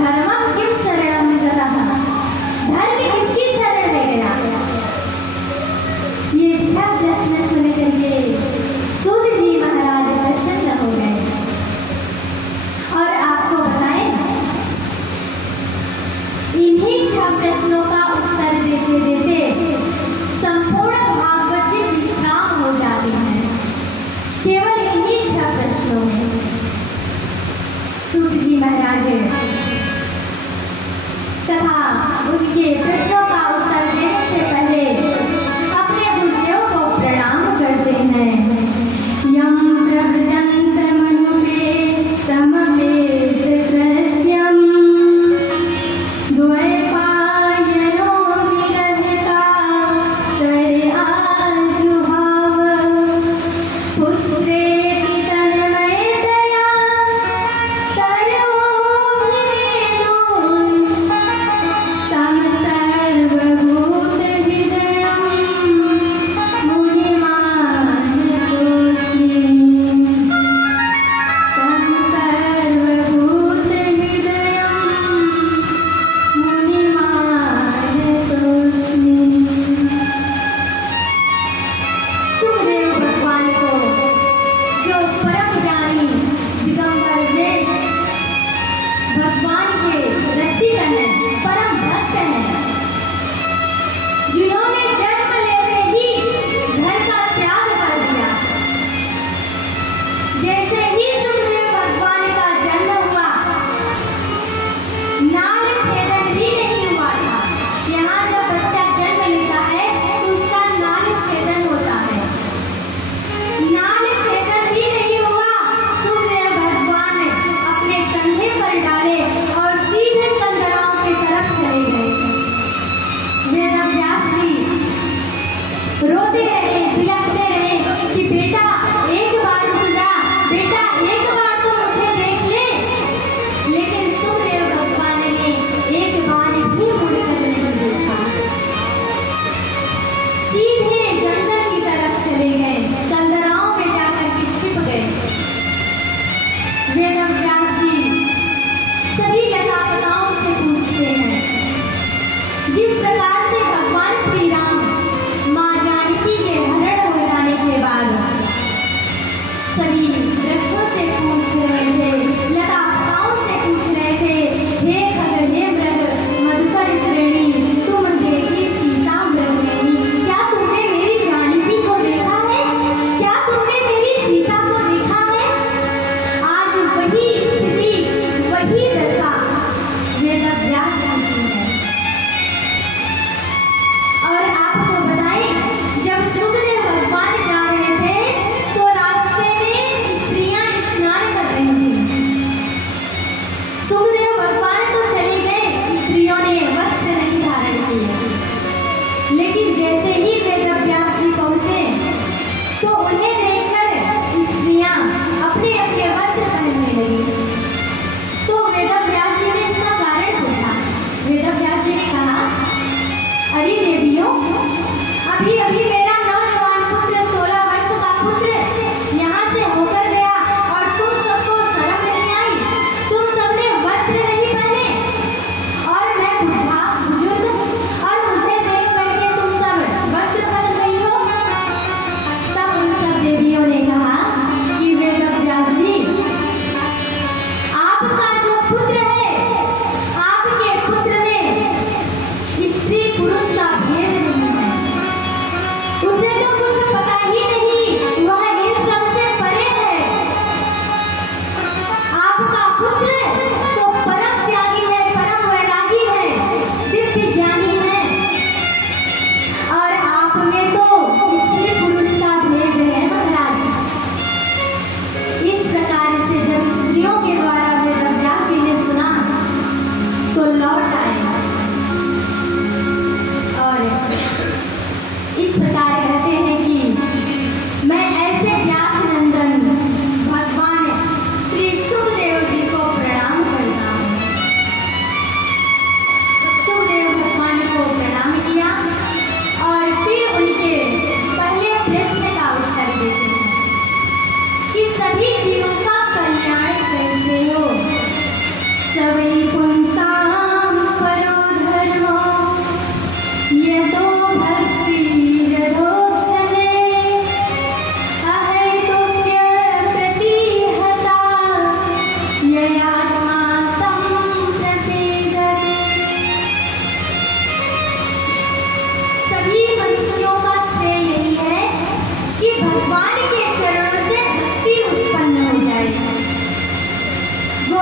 धर्मं किं शरणं गतः, धर्म किसकी शरण में गया। ये 6 प्रश्न सुन करके सूत जी महाराज प्रसन्न हो गए। और आपको बताएं, इन्हीं 6 प्रश्नों का उत्तर देते देते संपूर्ण भागवत जी विश्राम हो जाती है। केवल इन्हीं 6 प्रश्नों में सूत जी महाराज तथा उनके प्रश्नों का उत्तर देने से पहले अपने गुरुदेव को प्रणाम करते हैं। यम प्रव्रजन्त मनुपे समवेत कृत्यम द्वैपायनो विरहिता तया जुहाव पुत्रेति तन्मयतया सर्वो विवेदो तं सर्वविदितं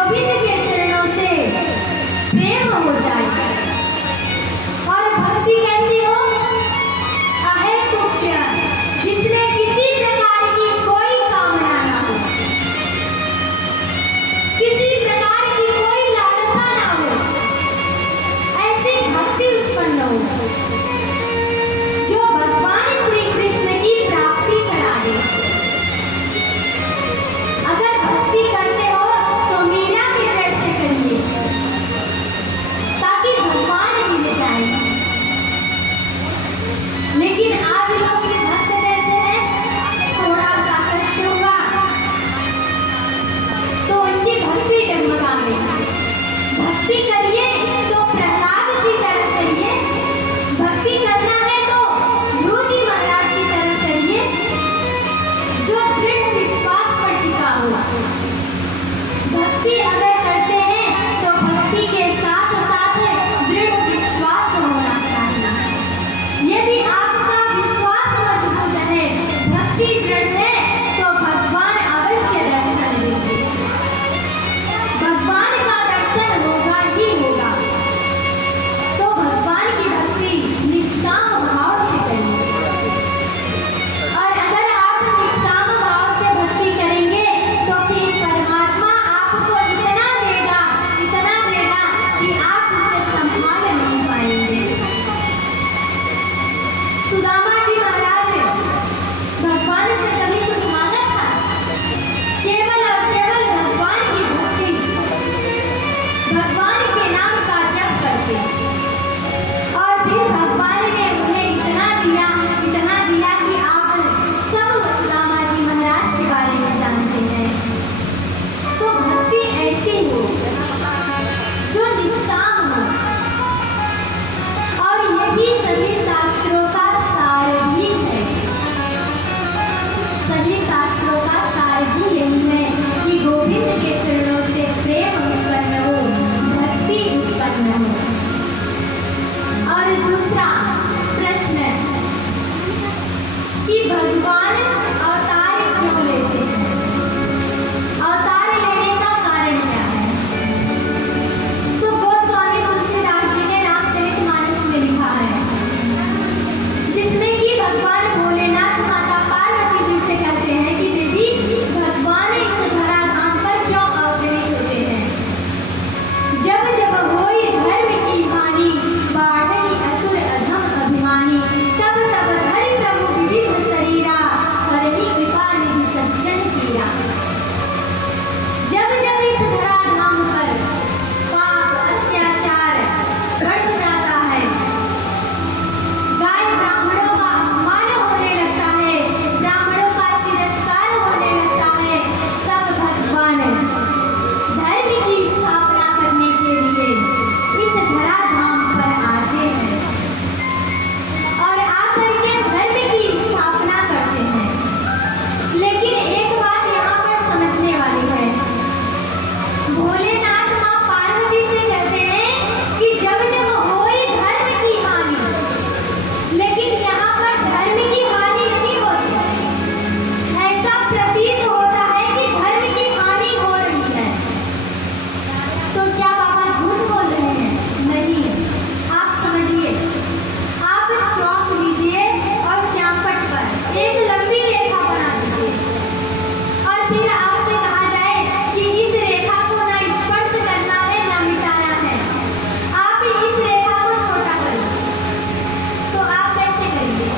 गोविंद के चरणों से प्रेम हो जाए। और भक्ति कैसी हो? अहेतुक्य, जिसमें किसी प्रकार की कोई कामना ना हो, किसी प्रकार की कोई लालसा ना हो, ऐसी भक्ति उत्पन्न हो जो भगवान श्री कृष्ण की प्राप्ति करा दे। अगर भक्ति करते हो तो मीरा के जैसे करिए ताकि भगवान मिल जाए। लेकिन आज लोग के भक्त कैसे हैं? थोड़ा सा कष्ट होगा तो उनकी भक्ति डगमगा गई। भक्ति करिए तो प्रहलाद की तरह करिए, भक्ति करना है तो ध्रुव जी महाराज की तरह करिए, जो दृढ़ विश्वास पर टिका हुआ। भक्ति अगर करते हैं तो भक्ति के साथ साथ दृढ़ विश्वास होना चाहिए। यदि आपका विश्वास मजबूत है, भक्ति दृढ़ है, तो भगवान अवश्य दर्शन देंगे। भगवान का दर्शन होगा ही होगा। तो भगवान की भक्ति निष्काम भाव से करिए। और अगर आप निष्काम भाव से भक्ति करेंगे तो फिर परमात्मा आपको इतना देगा कि आप उसे संभाल नहीं पाएंगे। सुदामा जी महाराज भगवान से कभी कुछ मांगा था? केवल और केवल भगवान की भक्ति, भगवान के नाम का जप करते। और फिर भगवान ने उन्हें इतना दिया कि आप सब सुदामा जी महाराज के बारे में जानते हैं। तो भक्ति ऐसी हो जो निष्काम हो। और यही सभी शास्त्रों का सार भी है। सभी शास्त्रों का सार भी यही है कि गोविंद के चरणों से प्रेम उत्पन्न हो, भक्ति उत्पन्न हो। और दूसरा प्रश्न कि भगवान अवतार क्यों लेते हैं? अवतार लेने का कारण क्या है? तो गोस्वामी तुलसीदास जी ने रामचरितमानस में लिखा है, जिसमें कि भगवान भोलेनाथ माता पार्वती जी से कहते हैं कि देवी, भगवान इस धराधाम पर क्यों अवतरित होते हैं? जब जब होई धर्म की हानि, बाढ़ई असुर अधम अभिमानी, तब तब धरि प्रभु विविध शरीरा, हरहि कृपा निधि सज्जन कीरा। जब जब इस धराधाम पर पाप अत्याचार बढ़ जाता है, गाय ब्राह्मणों का अपमान होने लगता है, ब्राह्मणों का तिरस्कार होने लगता है, तब भगवान धर्म की स्थापना करने के लिए इस धराधाम पर आते हैं और आकर के धर्म की स्थापना करते हैं। लेकिन एक बात यहाँ पर समझने वाली है, भोलेनाथ माँ पार्वती से कहते हैं कि जब जब होई धर्म की हानि, लेकिन यहाँ पर धर्म की हानि नहीं होती। ऐसा प्रतीत होता है कि धर्म की हानि हो रही है। तो क्या बाबा झूठ बोल रहे हैं? नहीं। आप समझिए, आप चौक लीजिए और श्यामपट्ट पर एक लंबी रेखा बना दीजिए और फिर आपसे कहा जाए कि इस रेखा को ना स्पर्श करना है ना मिटाना है, आप इस रेखा को छोटा करिए। तो आप कैसे करिए?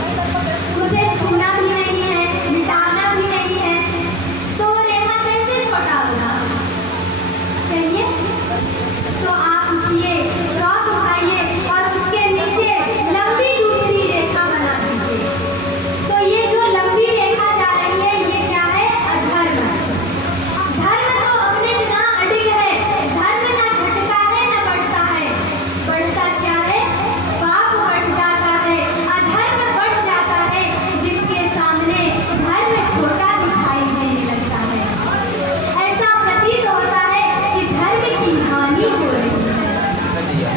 उसे छूना भी नहीं है, मिटाना भी नहीं है, तो रेखा कैसे छोटा होगा? कहिए। तो आप उठिए, चौक उठाइए और उसके नीचे लंबी दूसरी रेखा बना दीजिए। तो ये जो लंबी रेखा जा रही है, ये क्या है? अधर्म। धर्म तो अपने जगह अडिग है, धर्म ना घटता है ना बढ़ता है। बढ़ता क्या है? पाप बढ़ जाता है, अधर्म बढ़ जाता है, जिसके सामने धर्म छोटा दिखाई देने लगता है। ऐसा प्रतीत होता है कि धर्म की हानि हो रही है।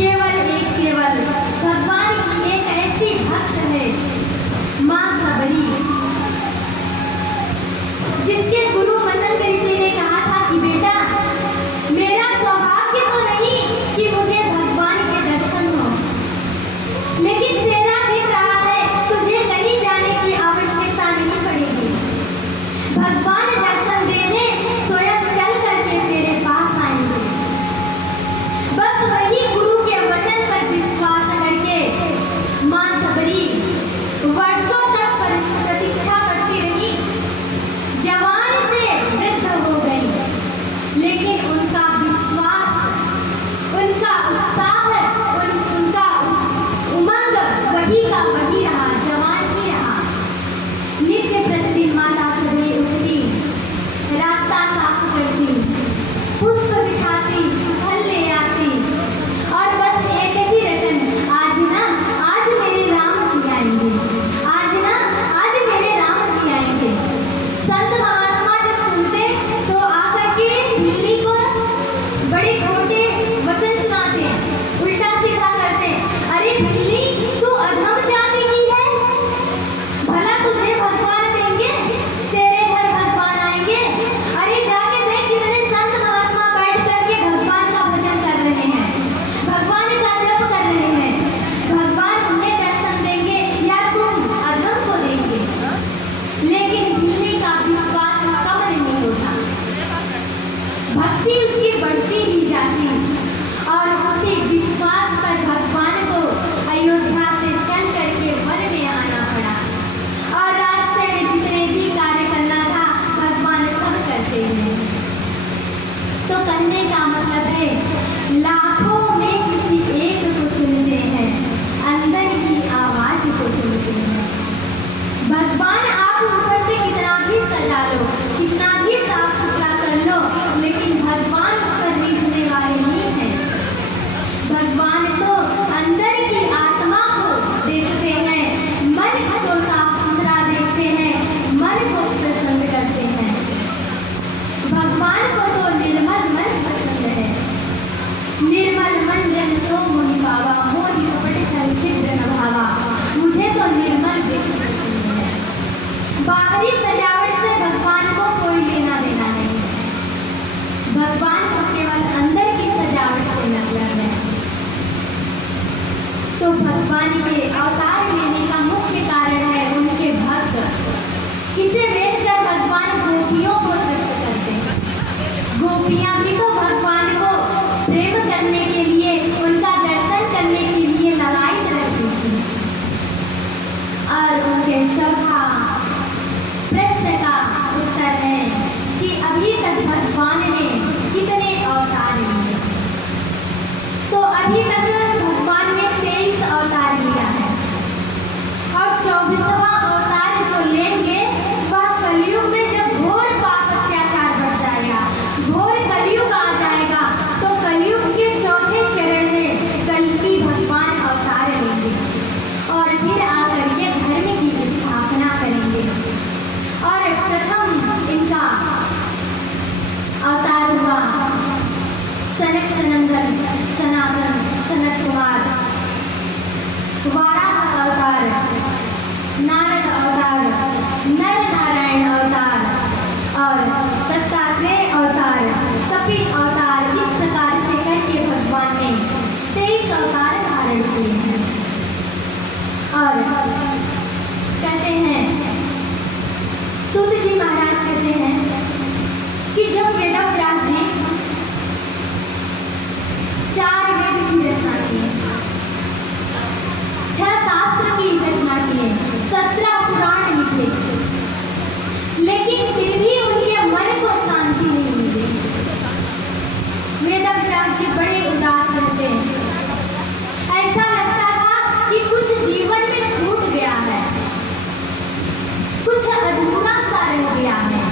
केवल भगवान की एक ऐसी भक्त है माँ सबरी, जिसके गुरु मदन ऋषि ने कहा था कि बेटा, मेरा सौभाग्य तो नहीं कि मुझे भगवान के दर्शन हो, लेकिन तेरा दिख रहा है तुझे कहीं जाने की आवश्यकता नहीं पड़ेगी। भगवान दर्शन देने स्वयं चल करके तेरे पास आएंगे। बस वही गुरु के वचन पर विश्वास करके माँ सबरी वर्षों तक प्रतीक्षा करती रही। जवान से वृद्ध हो गई, लेकिन उनका विश्वास, उनका उत्साह, उनका उमंग वही का वही रहा, जवान ही रहा। नित्य प्रतिदिन माता सबरी उठती, रास्ता साफ करती, पुष्प बिछाती, फल ले आती और बस एक ही रटन, आज ना आज मेरे राम जी आएंगे, आज ना आज मेरे राम जी आएंगे। संत महात्मा जब सुनते तो आकर के दिल्ली को बड़े खोटे वचन सुनाते, उल्टा सीधा करते। अरे दिल्ली, तू अधम जाति की है, भला तुझे भगवान देंगे, तेरे घर भगवान आएंगे। अरे जाके देख कितने संत महात्मा बैठ करके भगवान का भजन कर रहे हैं, भगवान का जप कर रहे हैं, भगवान उन्हें दर्शन देंगे या तुम अधम को देंगे। लेकिन दिल्ली का विश्वास कम नहीं होता, भक्ति उसकी बढ़ती ही जाती और उसी विश्वास पर भगवान को अयोध्या से चल करके वन में आना पड़ा और रास्ते में जितने भी कार्य करना था भगवान सब करते हैं। तो कहने का मतलब है, लाखों में किसी एक को सुनते हैं, अंदर की आवाज को सुनते हैं। भगवान आप ऊपर से कितना भी सजा लो, कितना भी साफ सुथरा कर लो, लेकिन भगवान उस पर रीझने वाले नहीं हैं। भगवान तो अंदर की आत्मा को देखते हैं, मन को साफ सुथरा देखते हैं, मन को प्रसन्न करते हैं। भगवान को तो निर्मल मन पसंद है। निर्मल मन जन सो मोहि पावा, मोहि कपट चल छिद्र न भावा। मुझे तो निर्मल व्यक्ति पसंद है। बाहरी सजावट से भगवान को कोई लेना देना नहीं, भगवान को केवल अंदर की सजावट से मतलब है। तो भगवान के अवतार लेने का मुख्य कारण है उनके भक्त। इसे बेचकर भगवान गोपियों को तृप्त करते हैं। गोपियां भी तो भगवान को प्रेम करने के लिए, उनका दर्शन करने के लिए ललायत रहती थी। और उनके चौथा प्रश्न का उत्तर है कि अभी तक भगवान ने कितने अवतार लिए। तो अभी तक भगवान ने 23 अवतार लिया है और 24वां अवतार जो लेंगे वह कलयुग में जब घोर पाप अत्याचार बढ़ जाएगा, घोर कलयुग आ जाएगा, तो कलयुग के चौथे चरण में कल्कि भगवान अवतार लेंगे और फिर आकर के धर्म की स्थापना करेंगे। और प्रथम इनका अवतार हुआ सनक सनंदन सनातन सनत कुमार, वाराह अवतार, नारद अवतार, नर नारायण अवतार और दत्तात्रेय अवतार, कपिल अवतार। इस प्रकार से करके भगवान ने 23 अवतार धारण किए हैं। और कहते हैं, सूत जी महाराज कहते हैं कि जब वेदव्यास जी 4 वेद की रचना की, 6 शास्त्र की रचना किए, 17 पुराण लिखे, लेकिन फिर भी उनके मन को शांति नहीं मिली। वेदव्यास जी बड़े उदास रहते हैं। ऐसा लगता था कि कुछ जीवन में छूट गया है, कुछ अधूरा सा रह गया है,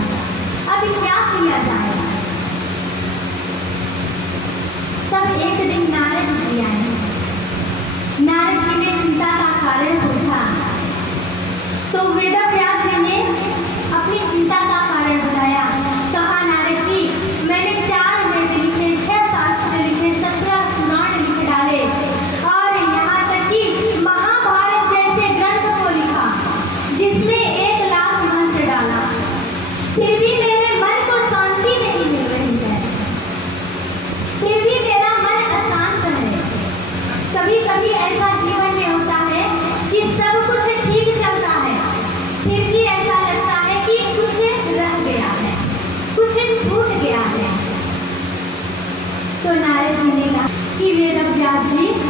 अब क्या किया जाएगा। तब एक दिन नारद जी आए। नारद जी ने चिंता का कारण पूछा तो वेदव्यास जी ने अपनी चिंता का कारण बताया। कहा, नारद जी, मैंने 4 वेद लिखे, 6 शास्त्र लिखे, 17 पुराण लिख डाले, तो नारद जी ने कहा कि वेद व्यास जी